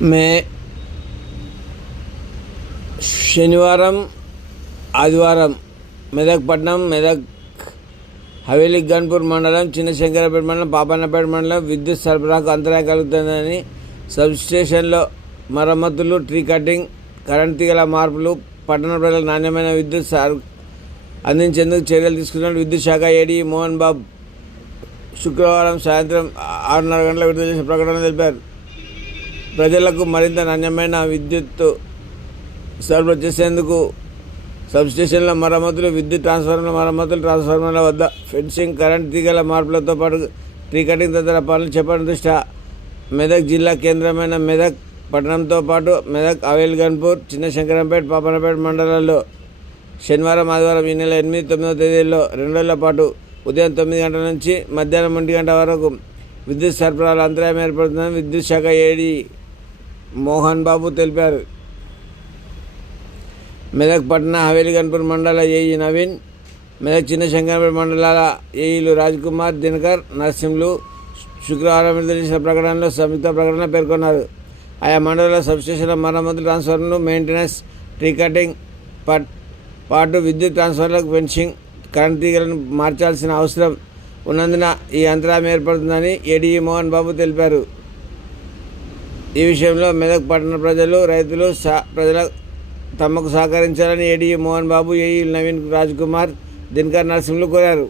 మే శనివారం ఆదివారం మెదక్ పట్నం మెదక్ హవేలీ గన్పూర్ మండలం చిన్న శంకరపేట మండలం పాపన్నపేట మండలం విద్యుత్ సరఫరాకు అంతరాయం కలుగుతుందని సబ్స్టేషన్లో మరమ్మతులు ట్రీ కటింగ్ కరెంట్ తీగల మార్పులు పట్టణ ప్రజలకు నాణ్యమైన విద్యుత్ సార్ అందించేందుకు చర్యలు తీసుకున్నట్టు విద్యుత్ శాఖ ఏడీ మోహన్ బాబు శుక్రవారం సాయంత్రం ఆరున్నర గంటల విడుదల చేసిన ప్రకటన తెలిపారు. ప్రజలకు మరింత నాణ్యమైన విద్యుత్ సరఫరా చేసేందుకు సబ్స్టేషన్ల మరమ్మతులు విద్యుత్ ట్రాన్స్ఫార్మర్ల మరమ్మతులు ట్రాన్స్ఫార్మర్ల వద్ద ఫెన్సింగ్ కరెంట్ తీగల మార్పులతో పాటు ట్రీ కటింగ్ తదితర పనులు చేపట్టిన దృష్ట్యా మెదక్ జిల్లా కేంద్రమైన మెదక్ పట్టణంతో పాటు మెదక్ అవేల్గన్పూర్ చిన్న శంకరంపేట పాపనపేట మండలాల్లో శనివారం ఆదివారం ఈ నెల ఎనిమిది తొమ్మిదవ తేదీల్లో రెండు రోజుల పాటు ఉదయం తొమ్మిది గంటల నుంచి మధ్యాహ్నం ఒంటి గంట వరకు విద్యుత్ సరఫరాల అంతరాయం ఏర్పడుతుందని విద్యుత్ శాఖ ఏడీ మోహన్ బాబు తెలిపారు. మెదక్ పట్నా హవేలీ గన్పూర్ మండల ఏఈ నవీన్ మెదక్ చిన్న శంకరపేట మండలాల ఏఈలు కుమార్ దినకర్ నరసింహులు శుక్రవారం విడుదల ప్రకటనలో సంయుక్త ప్రకటన పేర్కొన్నారు. ఆయా మండలాల సబ్స్టేషన్ల మరమ్మతులు ట్రాన్స్ఫర్ను మెయింటెనెన్స్ ట్రీ కటింగ్ పట్ పాటు విద్యుత్ ట్రాన్స్ఫర్లకు ఫెన్సింగ్ కరెంట్ తీగలను మార్చాల్సిన అవసరం ఉన్నందున ఈ అంతరాయం ఏర్పడుతుందని ఏడీఈ మోహన్ బాబు తెలిపారు. ఈ విషయంలో మెదక్ పట్టణ ప్రజలు రైతులు ప్రజల తమకు సహకరించాలని ఏడీ మోహన్ బాబు ఏఈ నవీన్ రాజ్ కుమార్ దినకర్ నరసింహులు కోరారు.